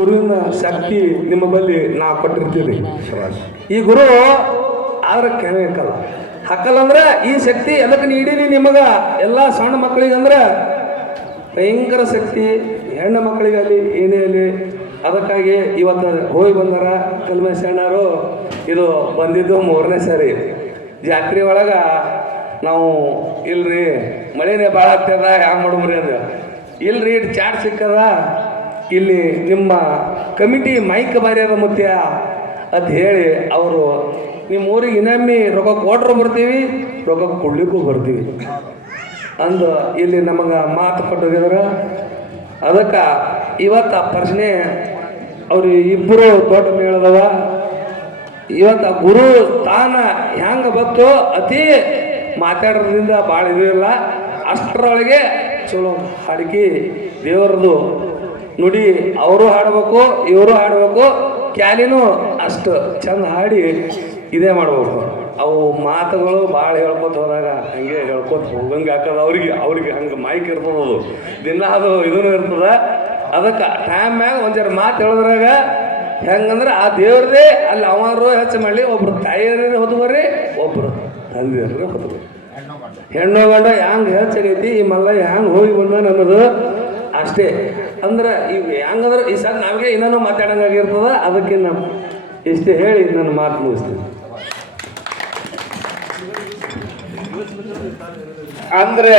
ಗುರುವಿನ ಶಕ್ತಿ ನಿಮ್ಮ ಬಳಿ ನಾ ಕೊಟ್ಟಿರ್ತೀವಿ ಈ ಗುರು ಆದ್ರೆ ಕೆಣಕಲ್ಲ ಹಾಕಲ್ಲ ಅಂದ್ರೆ ಈ ಶಕ್ತಿ ಎಲ್ಲಕ್ಕೆ ನೀಡೀನಿ ನಿಮಗ? ಎಲ್ಲ ಸಣ್ಣ ಮಕ್ಕಳಿಗೆ ಅಂದ್ರೆ ಭಯಂಕರ ಶಕ್ತಿ. ಹೆಣ್ಣು ಮಕ್ಕಳಿಗಲ್ಲಿ ಏನೇ ಅಲ್ಲಿ. ಅದಕ್ಕಾಗಿ ಇವತ್ತು ಹೋಗಿ ಬಂದಾರ ಕಲ್ಮೇಶಣ್ಣರು ಇದು ಬಂದಿದ್ದು ಮೂರನೇ ಸಾರಿ. ಜಾತ್ರೆ ಒಳಗೆ ನಾವು, ಇಲ್ರಿ, ಮಳೆನೇ ಭಾಳ ಆಗ್ತದ, ಹ್ಯಾಂಗ ಮಾಡ್ರಿ ಅಂದ. ಇಲ್ರಿ ಚಾಟ್ ಸಿಕ್ಕದ. ಇಲ್ಲಿ ನಿಮ್ಮ ಕಮಿಟಿ ಮೈಕ್ ಬಾರಿ ಅದ ಮುತ್ಯ ಅಂತ ಹೇಳಿ ಅವರು ನಿಮ್ಮ ಊರಿಗೆ ಇನ್ನೊಮ್ಮೆ ರೊಕ್ಕ ಕೊಟ್ರು ಬರ್ತೀವಿ ರೊಕ್ಕ ಕೊಡ್ಲಿಕ್ಕೂ ಬರ್ತೀವಿ. ಅಂದು ಇಲ್ಲಿ ನಮಗೆ ಮಾತು ಕೊಟ್ಟೋಗಿದ್ರ ಅದಕ್ಕೆ ಇವತ್ತು ಆ ಪ್ರಶ್ನೆ ಅವರು ಇಬ್ಬರು ದೊಡ್ಡ ಮೇಳದವ. ಇವತ್ತು ಗುರು ತಾನ ಹೆಂಗೆ ಬತ್ತು ಅತಿ ಮಾತಾಡೋದ್ರಿಂದ ಭಾಳ ಇದಿಲ್ಲ ಅಷ್ಟರೊಳಗೆ ಚಲೋ ಹಾಡಿಕೆ ದೇವರದು ನುಡಿ, ಅವರು ಹಾಡಬೇಕು, ಇವರು ಹಾಡಬೇಕು, ಕ್ಯಾಲಿನೂ ಅಷ್ಟು ಚಂದ ಹಾಡಿ ಇದೇ ಮಾಡ್ಬೇಕು. ಅವು ಮಾತುಗಳು ಭಾಳ ಹೇಳ್ಕೊತ ಹೋದಾಗ ಹಂಗೆ ಹೇಳ್ಕೊತ ಹೋಗಂಗೆ ಹಾಕದ ಅವ್ರಿಗೆ ಅವ್ರಿಗೆ ಹಂಗೆ ಮೈಕ್ ಇರ್ತದ ದಿನ ಅದು ಇದೂ ಇರ್ತದ. ಅದಕ್ಕೆ ಟೈಮ್ ಮ್ಯಾಗ ಒಂದು ಜರ ಮಾತು ಹೇಳಿದ್ರಾಗ ಹೆಂಗಂದ್ರೆ ಆ ದೇವ್ರದೇ ಅಲ್ಲಿ ಅವರು ಹೆಚ್ಚು ಮಾಡಲಿ, ಒಬ್ರು ತಾಯಿಯರೇ ಬರ್ರಿ, ಒಬ್ರು ತಂದೆಯರೇ ಹೊದ್ಬರ್ರಿ ಹೆಣ್ಣು ಗಂಡ ಹೆಂಗೆ ಹೆಚ್ಚಾಗೈತಿ ಈ ಮಲ್ಲ ಹೆಂಗೆ ಹೋಗಿ ಬಂದ ಅನ್ನೋದು ಅಷ್ಟೇ. ಅಂದ್ರೆ ಈಗ ಹೆಂಗಂದ್ರೆ ಈ ಸಲ ನಮಗೆ ಇನ್ನೂ ಮಾತಾಡಂಗಾಗಿರ್ತದ ಅದಕ್ಕೆ ನಮ್ಮ ಇಷ್ಟೇ ಹೇಳಿ ನನ್ನ ಮಾತು ಮುಗಿಸ್ತೀನಿ. ಅಂದ್ರೆ